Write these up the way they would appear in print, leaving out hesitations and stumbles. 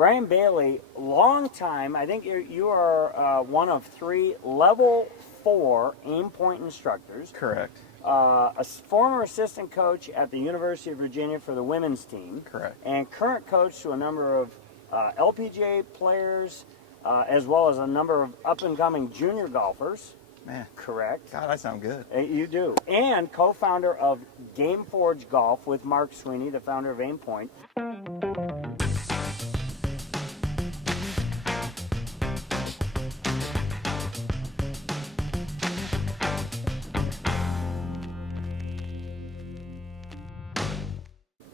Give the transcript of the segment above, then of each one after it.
Brian Bailie, long time, I think you are one of 3 level 4 aim point instructors. Correct. A former assistant coach at the University of Virginia for the women's team. Correct. And current coach to a number of LPGA players, as well as a number of up-and-coming junior golfers. Man. Correct. God, I sound good. You do. And co-founder of GameForge Golf with Mark Sweeney, the founder of Aim Point.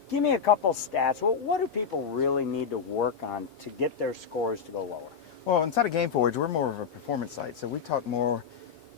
Give me a couple stats. What do people really need to work on to get their scores to go lower? Well, inside of GameForge, we're more of a performance site. So we talk more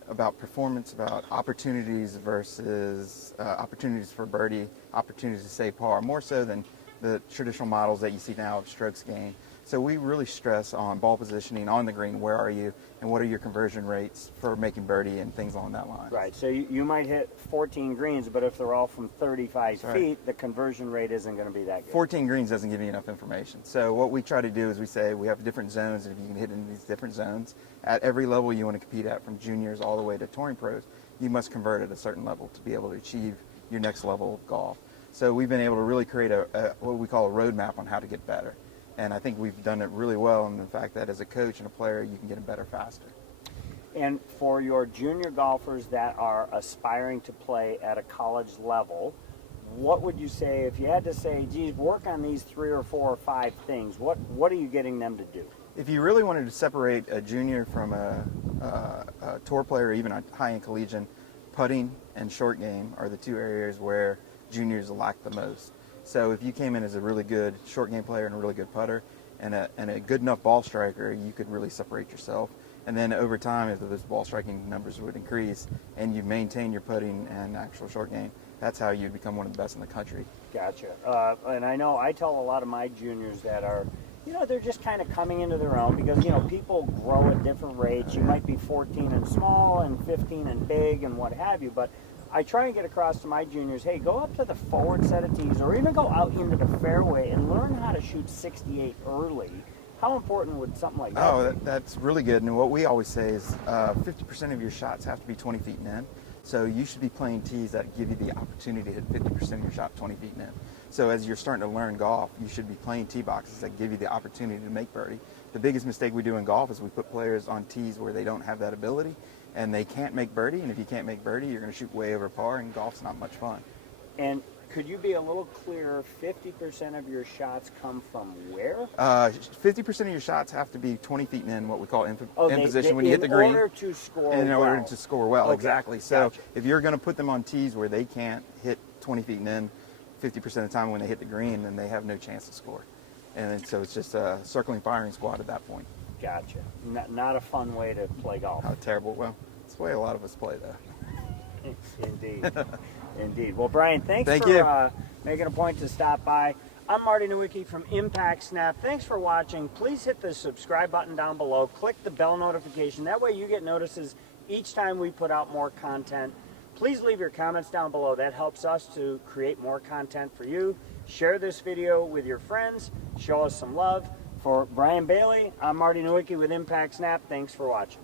about performance, about opportunities versus opportunities for birdie, opportunities to save par, more so than the traditional models that you see now of strokes gained. So we really stress on ball positioning on the green. Where are you, and what are your conversion rates for making birdie and things along that line. Right. So you might hit 14 greens, but if they're all from 35 That's feet, right. The conversion rate isn't going to be that good. 14 greens doesn't give you enough information. So what we try to do is we say we have different zones, and if you can hit in these different zones at every level you want to compete at, from juniors all the way to touring pros, you must convert at a certain level to be able to achieve your next level of golf. So we've been able to really create what we call a roadmap on how to get better. And I think we've done it really well in the fact that as a coach and a player, you can get better faster. And for your junior golfers that are aspiring to play at a college level, what would you say, if you had to say, geez, work on these 3 or 4 or 5 things, what are you getting them to do? If you really wanted to separate a junior from a tour player or even a high-end collegian, putting and short game are the 2 areas where juniors lack the most. So if you came in as a really good short game player and a really good putter and a good enough ball striker, you could really separate yourself. And then over time, if those ball striking numbers would increase and you maintain your putting and actual short game, that's how you become one of the best in the country. Gotcha. And I know I tell a lot of my juniors that are, they're just kind of coming into their own because, people grow at different rates. You might be 14 and small and 15 and big and what have you, but I try and get across to my juniors, hey, go up to the forward set of tees or even go out into the fairway and learn how to shoot 68 early. How important would something like that be? That's really good. And what we always say is 50% of your shots have to be 20 feet and in. So you should be playing tees that give you the opportunity to hit 50% of your shot 20 feet and in. So as you're starting to learn golf, you should be playing tee boxes that give you the opportunity to make birdie. The biggest mistake we do in golf is we put players on tees where they don't have that ability and they can't make birdie. And if you can't make birdie, you're going to shoot way over par, and golf's not much fun. And could you be a little clearer? 50% of your shots come from where? 50% of your shots have to be 20 feet in, what we call in position when you hit the green. In order to score in well. order to score well, Okay. exactly. So Gotcha. if you're going to put them on tees where they can't hit 20 feet in 50% of the time when they hit the green, then they have no chance to score. And then, so it's just a circling firing squad at that point. Gotcha. Not a fun way to play golf. How terrible. Well, it's the way a lot of us play, though. Indeed. Indeed. Well, Brian, thanks Thank for you. Making a point to stop by. I'm Marty Nowicki from Impact Snap. Thanks for watching. Please hit the subscribe button down below. Click the bell notification. That way you get notices each time we put out more content. Please leave your comments down below. That helps us to create more content for you. Share this video with your friends. Show us some love. For Brian Bailie, I'm Marty Nowicki with Impact Snap. Thanks for watching.